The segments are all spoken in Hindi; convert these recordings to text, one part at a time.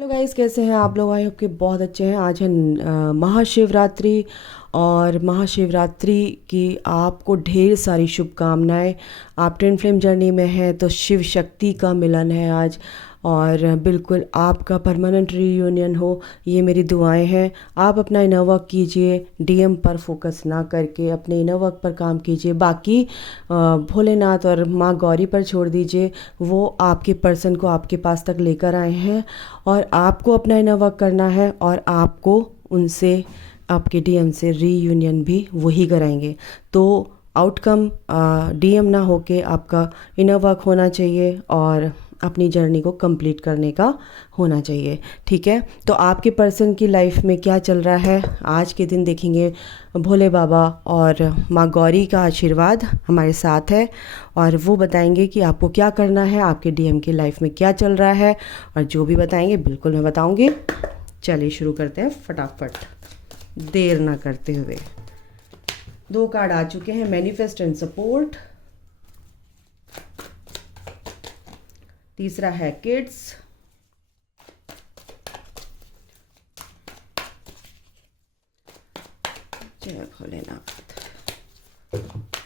हेलो गाइस, कैसे हैं आप लोग? आई होप कि बहुत अच्छे हैं। आज है महाशिवरात्रि, और महाशिवरात्रि की आपको ढेर सारी शुभकामनाएं। आप ट्विन फ्लेम जर्नी में हैं तो शिव शक्ति का मिलन है आज, और बिल्कुल आपका परमानेंट रीयूनियन हो, ये मेरी दुआएं हैं। आप अपना इनर वर्क कीजिए, डीएम पर फोकस ना करके अपने इनर वर्क पर काम कीजिए। बाकी भोलेनाथ और माँ गौरी पर छोड़ दीजिए, वो आपके पर्सन को आपके पास तक लेकर आए हैं, और आपको अपना इनर वर्क करना है, और आपको उनसे, आपके डीएम से रीयूनियन भी वही कराएंगे। तो आउटकम डीएम ना होके आपका इनर वर्क होना चाहिए और अपनी जर्नी को कंप्लीट करने का होना चाहिए। ठीक है, तो आपके पर्सन की लाइफ में क्या चल रहा है आज के दिन देखेंगे। भोले बाबा और माँ गौरी का आशीर्वाद हमारे साथ है, और वो बताएंगे कि आपको क्या करना है, आपके डीएम की लाइफ में क्या चल रहा है, और जो भी बताएंगे बिल्कुल मैं बताऊंगी। चलिए शुरू करते हैं फटाफट, देर ना करते हुए। 2 कार्ड आ चुके हैं, मैनिफेस्ट एंड सपोर्ट। तीसरा है किड्स। जय Bholenath,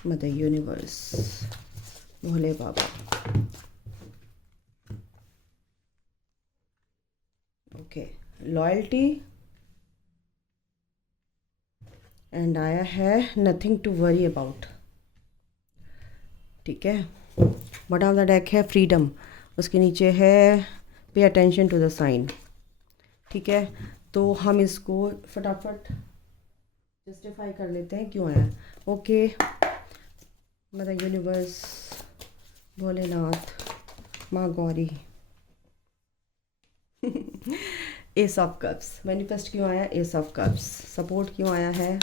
mother universe, Bhole Baba. Okay, loyalty, and आया है नथिंग टू वरी अबाउट। ठीक है, बॉटम ऑफ द डेक है फ्रीडम, उसके नीचे है pay attention to the sign. ठीक है, तो हम इसको फटाफट जस्टिफाई कर लेते हैं क्यों आया। ओके, मदर यूनिवर्स, भोलेनाथ, माँ Gauri. S of cups, manifest क्यों आया? S of cups. सपोर्ट क्यों आया है?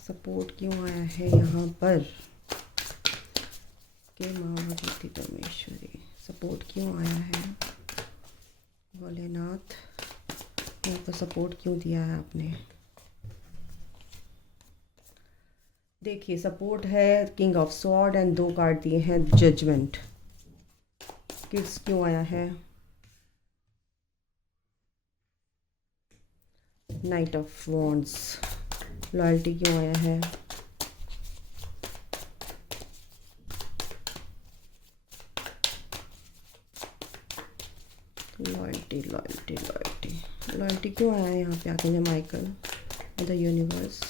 सपोर्ट क्यों आया है यहाँ पर के माँ भगवती परमेश्वरी? सपोर्ट क्यों आया है? भोलेनाथ, यहाँ पर सपोर्ट क्यों दिया है आपने? देखिए, सपोर्ट है king of sword, and 2 card दिए हैं जजमेंट। किड्स क्यों आया है? Night of wands. लॉयल्टी क्यों आया है? लॉयल्टी लॉयल्टी लॉयल्टी लॉयल्टी क्यों आया है यहाँ पे आके? Michael, the universe,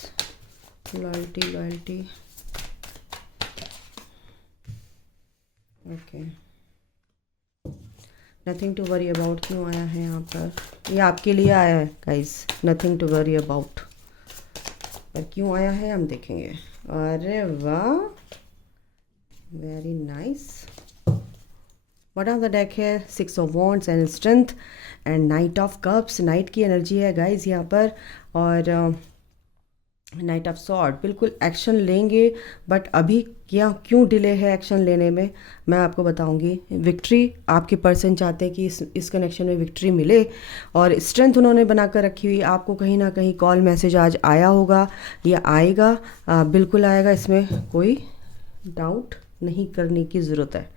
loyalty loyalty. Okay, nothing to worry about क्यों आया है यहाँ पर? ये आपके लिए आया है guys, nothing to worry about. पर क्यों आया है हम देखेंगे। अरे वाह, very nice. Bottom of the deck है 6 of wands and strength, and knight of cups. Knight की एनर्जी है गाइस यहाँ पर, और नाइट ऑफ सॉर्ड। बिल्कुल एक्शन लेंगे, बट अभी क्या क्यों डिले है एक्शन लेने में, मैं आपको बताऊंगी। विक्ट्री आपके पर्सन चाहते हैं कि इस कनेक्शन में विक्ट्री मिले, और स्ट्रेंथ उन्होंने बनाकर रखी हुई। आपको कहीं ना कहीं कॉल मैसेज आज आया होगा या आएगा, बिल्कुल आएगा, इसमें कोई डाउट नहीं करने की ज़रूरत है।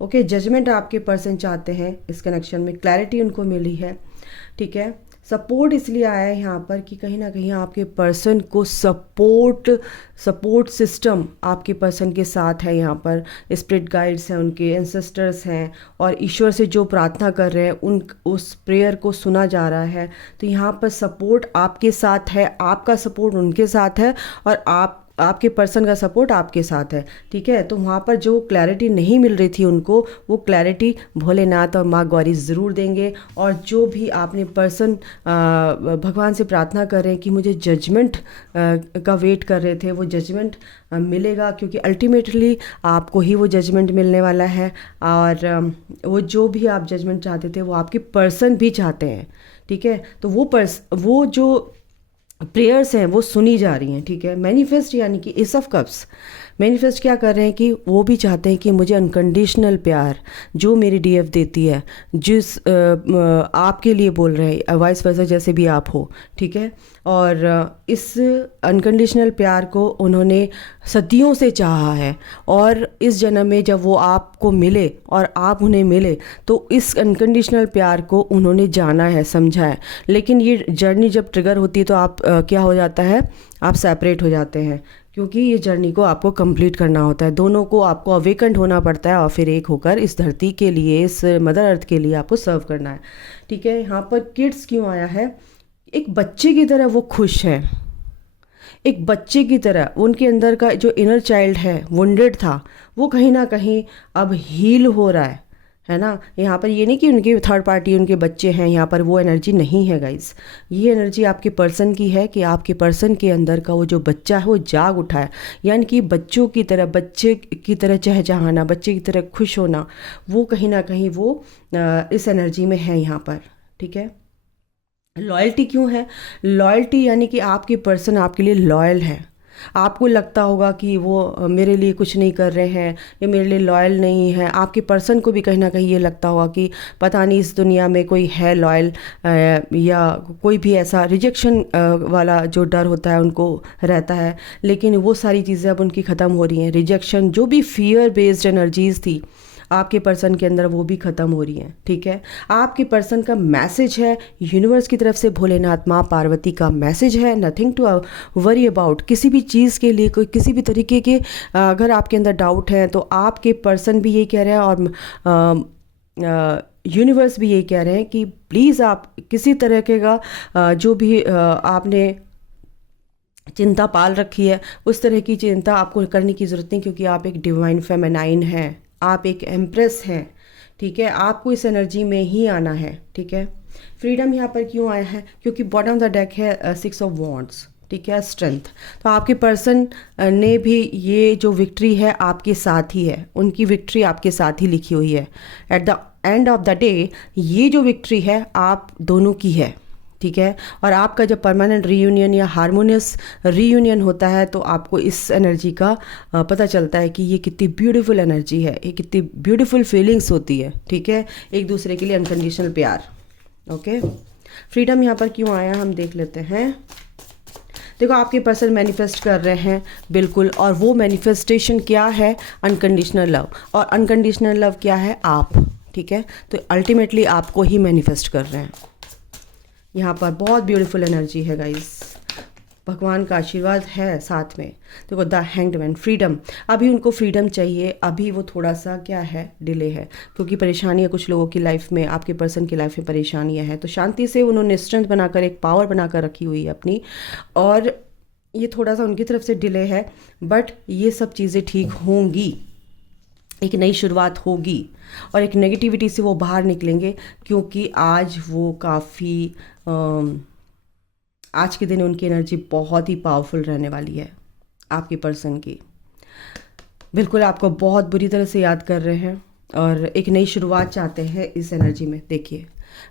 ओके, जजमेंट आपके पर्सन चाहते हैं इस कनेक्शन में, क्लैरिटी उनको मिली है। ठीक है, सपोर्ट इसलिए आया है यहाँ पर कि कहीं ना कहीं आपके पर्सन को सपोर्ट सिस्टम आपके पर्सन के साथ है। यहाँ पर स्पिरिट गाइड्स हैं, उनके एंसेस्टर्स हैं, और ईश्वर से जो प्रार्थना कर रहे हैं उस प्रेयर को सुना जा रहा है। तो यहाँ पर सपोर्ट आपके साथ है, आपका सपोर्ट उनके साथ है, और आपके पर्सन का सपोर्ट आपके साथ है। ठीक है, तो वहाँ पर जो क्लैरिटी नहीं मिल रही थी उनको, वो क्लैरिटी भोलेनाथ और माँ गौरी ज़रूर देंगे। और जो भी आपने पर्सन भगवान से प्रार्थना कर रहे हैं कि मुझे जजमेंट का वेट कर रहे थे, वो जजमेंट मिलेगा, क्योंकि अल्टीमेटली आपको ही वो जजमेंट मिलने वाला है। और वो जो भी आप जजमेंट चाहते थे वो आपके पर्सन भी चाहते हैं। ठीक है, तो वो जो प्रेयर्स हैं वो सुनी जा रही हैं। ठीक है, मैनिफेस्ट यानी कि एस ऑफ कप्स, मैनिफेस्ट क्या कर रहे हैं कि वो भी चाहते हैं कि मुझे अनकंडीशनल प्यार जो मेरी डीएफ देती है, जिस आपके लिए बोल रहे हैं, वाइस वर्सा जैसे भी आप हो, ठीक है। और इस अनकंडीशनल प्यार को उन्होंने सदियों से चाहा है, और इस जन्म में जब वो आपको मिले और आप उन्हें मिले तो इस अनकंडीशनल प्यार को उन्होंने जाना है, समझा है। लेकिन ये जर्नी जब ट्रिगर होती है तो आप क्या हो जाता है, आप सेपरेट हो जाते हैं, क्योंकि ये जर्नी को आपको कंप्लीट करना होता है। दोनों को आपको अवेकंड होना पड़ता है और फिर एक होकर इस धरती के लिए, इस मदर अर्थ के लिए आपको सर्व करना है, ठीक है। यहाँ पर किड्स क्यों आया है, एक बच्चे की तरह वो खुश हैं, एक बच्चे की तरह उनके अंदर का जो इनर चाइल्ड है, वुंडेड था, वो कहीं ना कहीं अब हील हो रहा है ना। यहाँ पर ये नहीं कि उनके थर्ड पार्टी उनके बच्चे हैं, यहाँ पर वो एनर्जी नहीं है गाइस। ये एनर्जी आपके पर्सन की है कि आपके पर्सन के अंदर का वो जो बच्चा है वो जाग उठा है, यानी कि बच्चों की तरह, बच्चे की तरह चहचहाना, बच्चे की तरह खुश होना, वो कहीं ना कहीं वो इस एनर्जी में है यहाँ पर, ठीक है। लॉयल्टी क्यों है, लॉयल्टी यानी कि आपके पर्सन आपके लिए लॉयल है। आपको लगता होगा कि वो मेरे लिए कुछ नहीं कर रहे हैं, ये मेरे लिए लॉयल नहीं है। आपके पर्सन को भी कहीं ना कहीं ये लगता होगा कि पता नहीं इस दुनिया में कोई है लॉयल, या कोई भी ऐसा रिजेक्शन वाला जो डर होता है उनको रहता है। लेकिन वो सारी चीज़ें अब उनकी ख़त्म हो रही हैं। रिजेक्शन, जो भी फियर बेस्ड एनर्जीज़ थी आपके पर्सन के अंदर, वो भी ख़त्म हो रही हैं, ठीक है। आपके पर्सन का मैसेज है यूनिवर्स की तरफ से, भोलेनाथ माँ पार्वती का मैसेज है, नथिंग टू वरी अबाउट। किसी भी चीज़ के लिए, कोई किसी भी तरीके के अगर आपके अंदर डाउट है तो आपके पर्सन भी यही कह रहे हैं और यूनिवर्स भी यही कह रहे हैं कि प्लीज़ आप किसी तरह के का जो भी आपने चिंता पाल रखी है, उस तरह की चिंता आपको करने की ज़रूरत नहीं, क्योंकि आप एक डिवाइन फेमिनाइन हैं, आप एक एम्प्रेस हैं, ठीक है। आपको इस एनर्जी में ही आना है, ठीक है। फ्रीडम यहाँ पर क्यों आया है, क्योंकि बॉटम ऑफ द डेक है 6 ऑफ वॉन्ड्स, ठीक है, स्ट्रेंथ। तो आपके पर्सन ने भी ये जो विक्ट्री है आपके साथ ही है, उनकी विक्ट्री आपके साथ ही लिखी हुई है। At the end of the day ये जो विक्ट्री है आप दोनों की है, ठीक है। और आपका जब परमानेंट रीयूनियन या हारमोनियस रीयूनियन होता है तो आपको इस एनर्जी का पता चलता है कि ये कितनी ब्यूटीफुल एनर्जी है, ये कितनी ब्यूटीफुल फीलिंग्स होती है, ठीक है। एक दूसरे के लिए अनकंडीशनल प्यार, ओके। फ्रीडम यहाँ पर क्यों आया हम देख लेते हैं। देखो आपके पर्सन मैनिफेस्ट कर रहे हैं बिल्कुल, और वो मैनिफेस्टेशन क्या है, अनकंडीशनल लव। और अनकंडीशनल लव क्या है, आप, ठीक है। तो अल्टीमेटली आपको ही मैनिफेस्ट कर रहे हैं। यहाँ पर बहुत ब्यूटीफुल एनर्जी है गाइस, भगवान का आशीर्वाद है साथ में। देखो द हैंग्ड मैन, फ्रीडम, अभी उनको फ्रीडम चाहिए, अभी वो थोड़ा सा क्या है, डिले है, क्योंकि परेशानी है कुछ लोगों की लाइफ में, आपके पर्सन की लाइफ में परेशानियाँ हैं। तो शांति से उन्होंने स्ट्रेंथ बनाकर, एक पावर बनाकर रखी हुई है अपनी, और ये थोड़ा सा उनकी तरफ से डिले है, बट ये सब चीज़ें ठीक होंगी, एक नई शुरुआत होगी और एक नेगेटिविटी से वो बाहर निकलेंगे, क्योंकि आज वो काफ़ी आज के दिन उनकी एनर्जी बहुत ही पावरफुल रहने वाली है आपके पर्सन की। बिल्कुल आपको बहुत बुरी तरह से याद कर रहे हैं और एक नई शुरुआत चाहते हैं इस एनर्जी में। देखिए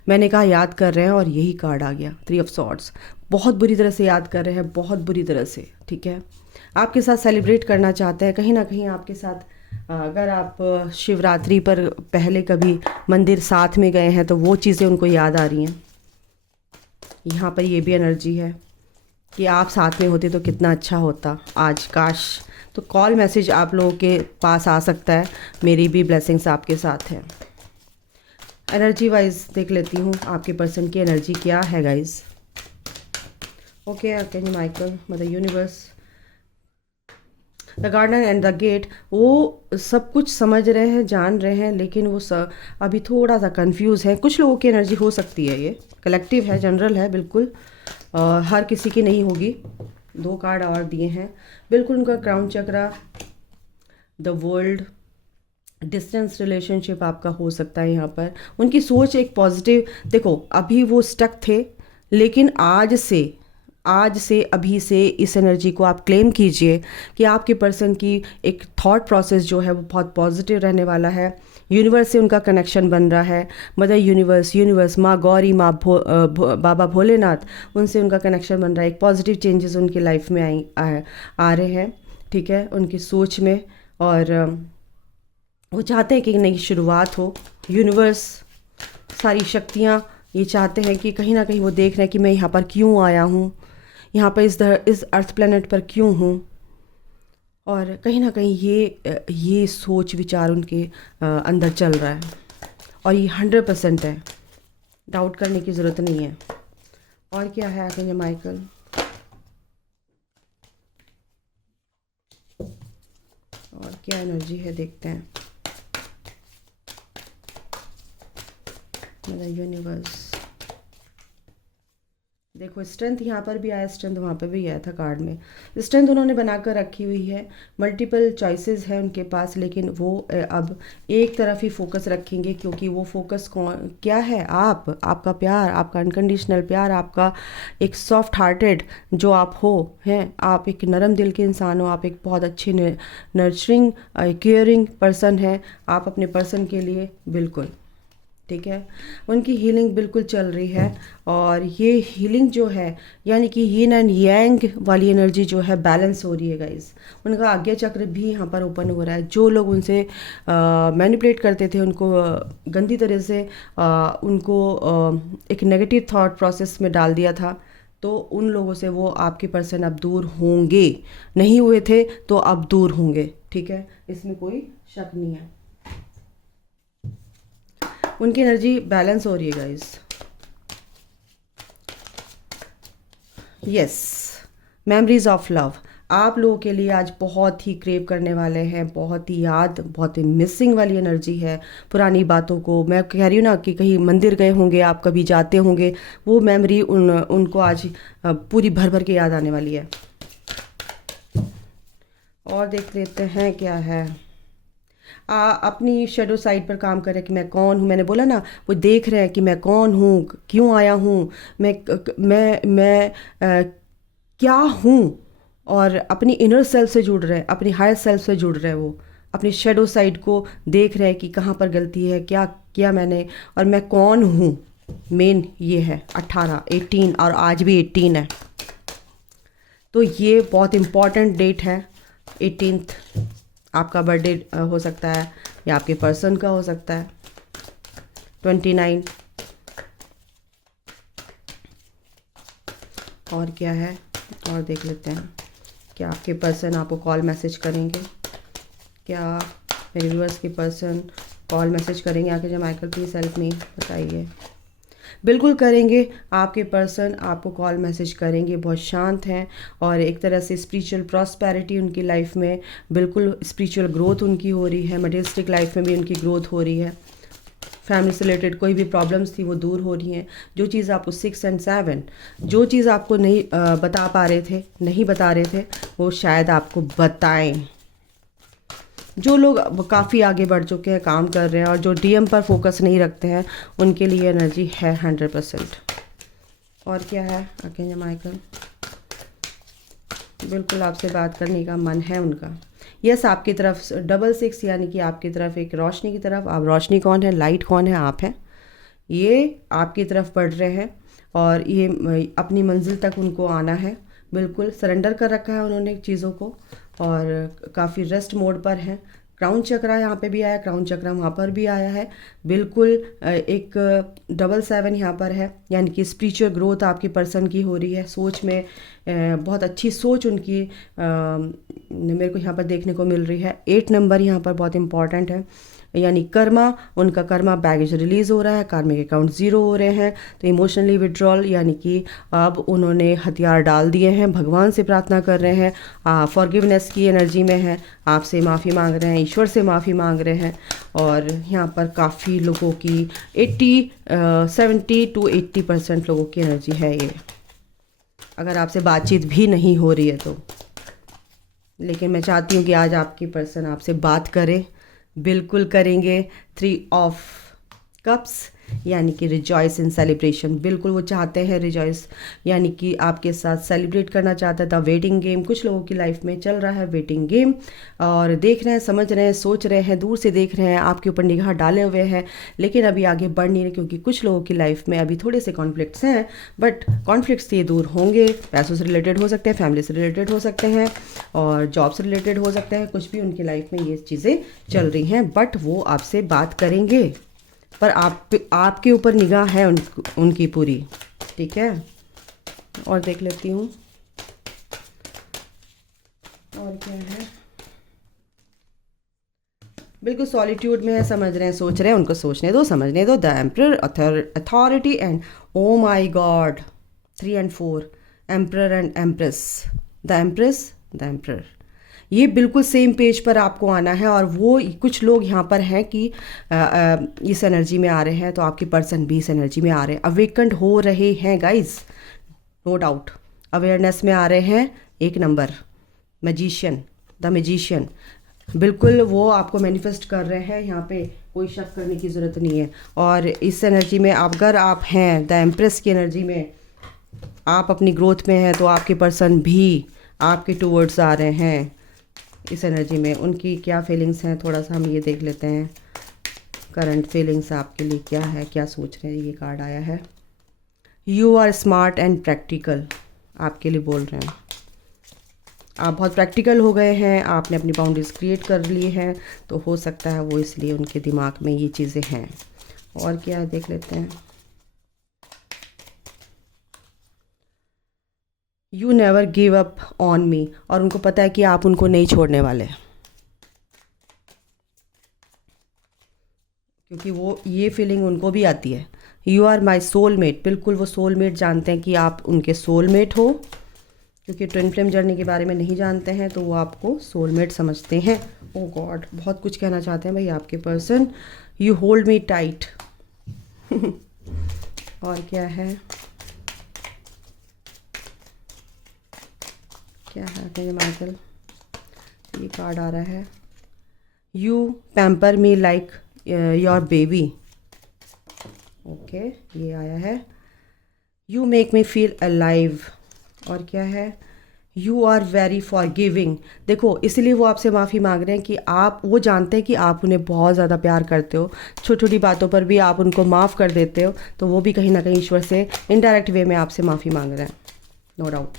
मैंने कहा याद कर रहे हैं और यही कार्ड आ गया, 3 ऑफ सॉर्ड्स। बहुत बुरी तरह से याद कर रहे हैं, बहुत बुरी तरह से, ठीक है। आपके साथ सेलिब्रेट करना चाहते हैं, कहीं ना कहीं आपके साथ, अगर आप शिवरात्रि पर पहले कभी मंदिर साथ में गए हैं तो वो चीज़ें उनको याद आ रही हैं। यहाँ पर ये भी एनर्जी है कि आप साथ में होते तो कितना अच्छा होता आज, काश। तो कॉल मैसेज आप लोगों के पास आ सकता है, मेरी भी ब्लेसिंग्स आपके साथ है। एनर्जी वाइज देख लेती हूँ आपके पर्सन की एनर्जी क्या है guys. Okay, archangel Michael, mother universe, the garden and the gate. वो सब कुछ समझ रहे हैं, जान रहे हैं, लेकिन वो अभी थोड़ा सा कंफ्यूज है। कुछ लोगों की एनर्जी हो सकती है, ये कलेक्टिव है, जनरल है, बिल्कुल हर किसी की नहीं होगी। 2 कार्ड और दिए हैं, बिल्कुल उनका crown chakra, the world, distance relationship आपका हो सकता है। यहाँ पर उनकी सोच एक पॉजिटिव, देखो अभी वो स्टक थे, लेकिन आज से अभी से इस एनर्जी को आप क्लेम कीजिए कि आपके पर्सन की एक थॉट प्रोसेस जो है वो बहुत पॉजिटिव रहने वाला है। यूनिवर्स से उनका कनेक्शन बन रहा है, मदर यूनिवर्स, माँ गौरी, माँ बाबा भोलेनाथ, उनसे उनका कनेक्शन बन रहा है। एक पॉजिटिव चेंजेस उनकी लाइफ में आ रहे हैं, ठीक है, उनकी सोच में। और वो चाहते हैं कि एक नई शुरुआत हो। यूनिवर्स, सारी शक्तियाँ ये चाहते हैं कि कहीं ना कहीं वो देख रहे हैं कि मैं यहाँ पर क्यों आया हूँ, यहाँ पर इस अर्थ प्लेनेट पर क्यों हूँ। और कहीं ना कहीं ये सोच विचार उनके अंदर चल रहा है, और ये 100% है, डाउट करने की ज़रूरत नहीं है। और क्या है आर्कएंजल माइकल? और क्या एनर्जी है देखते हैं। मदर यूनिवर्स, देखो स्ट्रेंथ यहाँ पर भी आया, स्ट्रेंथ वहाँ पर भी आया था कार्ड में। स्ट्रेंथ उन्होंने बनाकर रखी हुई है, मल्टीपल चॉइसेस है उनके पास, लेकिन वो अब एक तरफ ही फोकस रखेंगे, क्योंकि वो फोकस कौन क्या है? आपका प्यार, आपका अनकंडीशनल प्यार, आपका एक सॉफ्ट हार्टेड जो आप हो हैं, आप एक नरम दिल के इंसान हो, आप एक बहुत अच्छे नर्चरिंग केयरिंग पर्सन हैं आप अपने पर्सन के लिए, बिल्कुल ठीक है। उनकी हीलिंग बिल्कुल चल रही है, और ये हीलिंग जो है यानी कि यिन एंड यांग वाली एनर्जी जो है बैलेंस हो रही है गाइस। उनका आज्ञा चक्र भी यहाँ पर ओपन हो रहा है। जो लोग उनसे मैनिपुलेट करते थे, उनको गंदी तरह से उनको एक नेगेटिव थॉट प्रोसेस में डाल दिया था, तो उन लोगों से वो आपके पर्सन अब दूर होंगे। नहीं हुए थे तो अब दूर होंगे, ठीक है, इसमें कोई शक नहीं है। उनकी एनर्जी बैलेंस हो रही है guys. Yes, memories of love आप लोगों के लिए आज बहुत ही क्रेव करने वाले हैं, बहुत ही याद, बहुत ही मिसिंग वाली एनर्जी है पुरानी बातों को। मैं कह रही हूँ ना कि कहीं मंदिर गए होंगे आप, कभी जाते होंगे, वो मेमोरी उनको आज पूरी भर भर के याद आने वाली है। और देख लेते हैं क्या है। अपनी शेडो साइड पर काम करें कि मैं कौन हूँ। मैंने बोला ना, वो देख रहे हैं कि मैं कौन हूँ, क्यों आया हूँ, मैं क्या हूँ, और अपनी इनर सेल्फ से जुड़ रहे हैं, अपनी हायर सेल्फ से जुड़ रहे हैं। वो अपनी शेडो साइड को देख रहे हैं कि कहाँ पर गलती है, क्या किया मैंने, और मैं कौन हूँ। मेन ये है 18 और आज भी 18 है, तो ये बहुत इम्पॉर्टेंट डेट है 18th। आपका बर्थडे हो सकता है या आपके पर्सन का हो सकता है 29। और क्या है, और देख लेते हैं क्या आपके पर्सन आपको कॉल मैसेज करेंगे। क्या मेरे व्यूअर्स के पर्सन कॉल मैसेज करेंगे आके? जब माइकल प्लीज़ हेल्प मी, बताइए। बिल्कुल करेंगे, आपके पर्सन आपको कॉल मैसेज करेंगे। बहुत शांत हैं, और एक तरह से स्पिरिचुअल प्रॉस्पेरिटी उनकी लाइफ में, बिल्कुल स्पिरिचुअल ग्रोथ उनकी हो रही है, मटेरियलिस्टिक लाइफ में भी उनकी ग्रोथ हो रही है। फैमिली से रिलेटेड कोई भी प्रॉब्लम्स थी वो दूर हो रही हैं। जो चीज़ आपको 6 और 7, जो चीज़ आपको नहीं बता पा रहे थे, नहीं बता रहे थे, वो शायद आपको बताएं। जो लोग काफ़ी आगे बढ़ चुके हैं, काम कर रहे हैं, और जो डीएम पर फोकस नहीं रखते हैं, उनके लिए एनर्जी है 100%। और क्या है आर्कएंजल माइकल? बिल्कुल आपसे बात करने का मन है उनका। यस, आपकी तरफ 66 यानी कि आपकी तरफ एक रोशनी की तरफ। आप रोशनी कौन है, लाइट कौन है? आप हैं। ये आपकी तरफ बढ़ रहे हैं, और ये अपनी मंजिल तक उनको आना है। बिल्कुल सरेंडर कर रखा है उन्होंने चीज़ों को, और काफ़ी रेस्ट मोड पर है। क्राउन चक्रा यहाँ पे भी आया, क्राउन चक्रा वहाँ पर भी आया है। बिल्कुल एक 77 यहाँ पर है, यानी कि स्पिरिचुअल ग्रोथ आपकी पर्सन की हो रही है। सोच में बहुत अच्छी सोच उनकी मेरे को यहाँ पर देखने को मिल रही है। 8 नंबर यहाँ पर बहुत इंपॉर्टेंट है, यानी कर्मा, उनका कर्मा बैगेज रिलीज़ हो रहा है, कार्मिक अकाउंट 0 हो रहे हैं। तो इमोशनली विड्रॉल, यानी कि अब उन्होंने हथियार डाल दिए हैं, भगवान से प्रार्थना कर रहे हैं, फॉरगिवनेस की एनर्जी में है, आपसे माफ़ी मांग रहे हैं, ईश्वर से माफ़ी मांग रहे हैं। और यहाँ पर काफ़ी लोगों की 70 to 80% लोगों की एनर्जी है ये, अगर आपसे बातचीत भी नहीं हो रही है तो। लेकिन मैं चाहती हूँ कि आज आपकी पर्सन आपसे बात करें, बिल्कुल करेंगे। 3 ऑफ कप्स, यानी कि रिजॉइस इन सेलिब्रेशन, बिल्कुल वो चाहते हैं रिजॉइस, यानी कि आपके साथ सेलिब्रेट करना चाहता था। वेटिंग गेम, कुछ लोगों की लाइफ में चल रहा है वेटिंग गेम, और देख रहे हैं, समझ रहे हैं, सोच रहे हैं, दूर से देख रहे हैं, आपके ऊपर निगाह डाले हुए हैं, लेकिन अभी आगे बढ़ नहीं रहे, क्योंकि कुछ लोगों की लाइफ में अभी थोड़े से कॉन्फ्लिक्ट्स हैं, बट कॉन्फ्लिक्ट्स ये दूर होंगे। पैसों से रिलेटेड हो सकते हैं, फैमिली से रिलेटेड हो सकते हैं, और जॉब से रिलेटेड हो सकते हैं, कुछ भी उनकी लाइफ में ये चीज़ें चल रही हैं, बट वो आपसे बात करेंगे, पर आपके ऊपर निगाह है उनकी पूरी, ठीक है। और देख लेती हूँ और क्या है। बिल्कुल सॉलिट्यूड में है, समझ रहे हैं, सोच रहे हैं, उनको सोचने दो, समझने दो। The emperor, authority and oh my god, 3 and 4, emperor and empress, the empress, the emperor, ये बिल्कुल सेम पेज पर आपको आना है। और वो कुछ लोग यहाँ पर हैं कि इस एनर्जी में आ रहे हैं, तो आपके पर्सन भी इस एनर्जी में आ रहे हैं, अवेकंड हो रहे हैं गाइस, नो डाउट, अवेयरनेस में आ रहे हैं। 1 नंबर मैजिशियन, द मैजिशियन, बिल्कुल वो आपको मैनिफेस्ट कर रहे हैं, यहाँ पे कोई शक करने की ज़रूरत नहीं है। और इस एनर्जी में अगर आप हैं द एम्प्रेस की एनर्जी में, आप अपनी ग्रोथ में हैं, तो आपके पर्सन भी आपके टूवर्ड्स आ रहे हैं इस एनर्जी में। उनकी क्या फीलिंग्स हैं, थोड़ा सा हम ये देख लेते हैं। करंट फीलिंग्स आपके लिए क्या है, क्या सोच रहे हैं, ये कार्ड आया है। You are smart and practical, आपके लिए बोल रहे हैं। आप बहुत प्रैक्टिकल हो गए हैं, आपने अपनी बाउंड्रीज क्रिएट कर ली हैं, तो हो सकता है वो इसलिए उनके दिमाग में ये चीज़ें हैं। और क्या है देख लेते हैं। You never give up on me, और उनको पता है कि आप उनको नहीं छोड़ने वाले, क्योंकि वो ये फीलिंग उनको भी आती है। यू आर माई सोलमेट, बिल्कुल वो सोलमेट जानते हैं कि आप उनके सोलमेट हो, क्योंकि ट्विन फ्लेम जर्नी के बारे में नहीं जानते हैं, तो वो आपको सोलमेट समझते हैं। ओ गॉड, बहुत कुछ कहना चाहते हैं भाई आपके person. You hold me tight और क्या है, क्या है माइकल, ये कार्ड आ रहा है। You pamper me like your baby, okay, ये आया है। You make me feel alive, और क्या है, यू आर वेरी फॉरगिविंग। देखो, इसलिए वो आपसे माफ़ी मांग रहे हैं कि आप, वो जानते हैं कि आप उन्हें बहुत ज़्यादा प्यार करते हो, छोटी छोटी बातों पर भी आप उनको माफ़ कर देते हो, तो वो भी कहीं ना कहीं ईश्वर से इनडायरेक्ट वे में आपसे माफ़ी मांग रहे हैं, no doubt.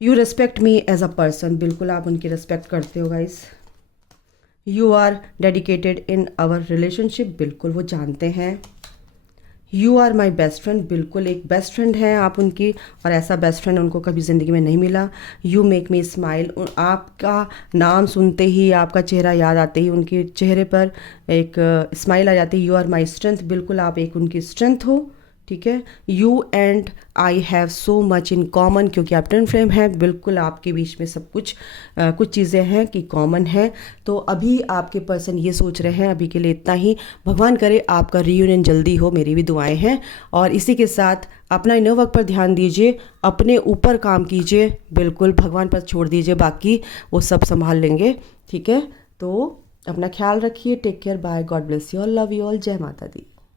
You respect me as a person, बिल्कुल आप उनकी रिस्पेक्ट करते हो guys. You are dedicated in our relationship, बिल्कुल वो जानते हैं। You are my best friend, बिल्कुल एक बेस्ट फ्रेंड हैं आप उनकी, और ऐसा बेस्ट फ्रेंड उनको कभी ज़िंदगी में नहीं मिला। यू मेक मी स्माइल, आपका नाम सुनते ही, आपका चेहरा याद आते ही उनके चेहरे पर एक स्माइल आ जाती है। यू आर माई स्ट्रेंथ, बिल्कुल आप एक उनकी स्ट्रेंथ हो, ठीक है। You and I have so much in common, क्योंकि आप ट्विन फ्लेम हैं, बिल्कुल आपके बीच में सब कुछ कुछ चीज़ें हैं कि कॉमन है। तो अभी आपके पर्सन ये सोच रहे हैं, अभी के लिए इतना ही। भगवान करे आपका रीयूनियन जल्दी हो, मेरी भी दुआएं हैं। और इसी के साथ अपना इनर वर्क पर ध्यान दीजिए, अपने ऊपर काम कीजिए, बिल्कुल भगवान पर छोड़ दीजिए, बाकी वो सब संभाल लेंगे, ठीक है। तो अपना ख्याल रखिए, take care, bye, god bless you all, love you all, जय माता दी।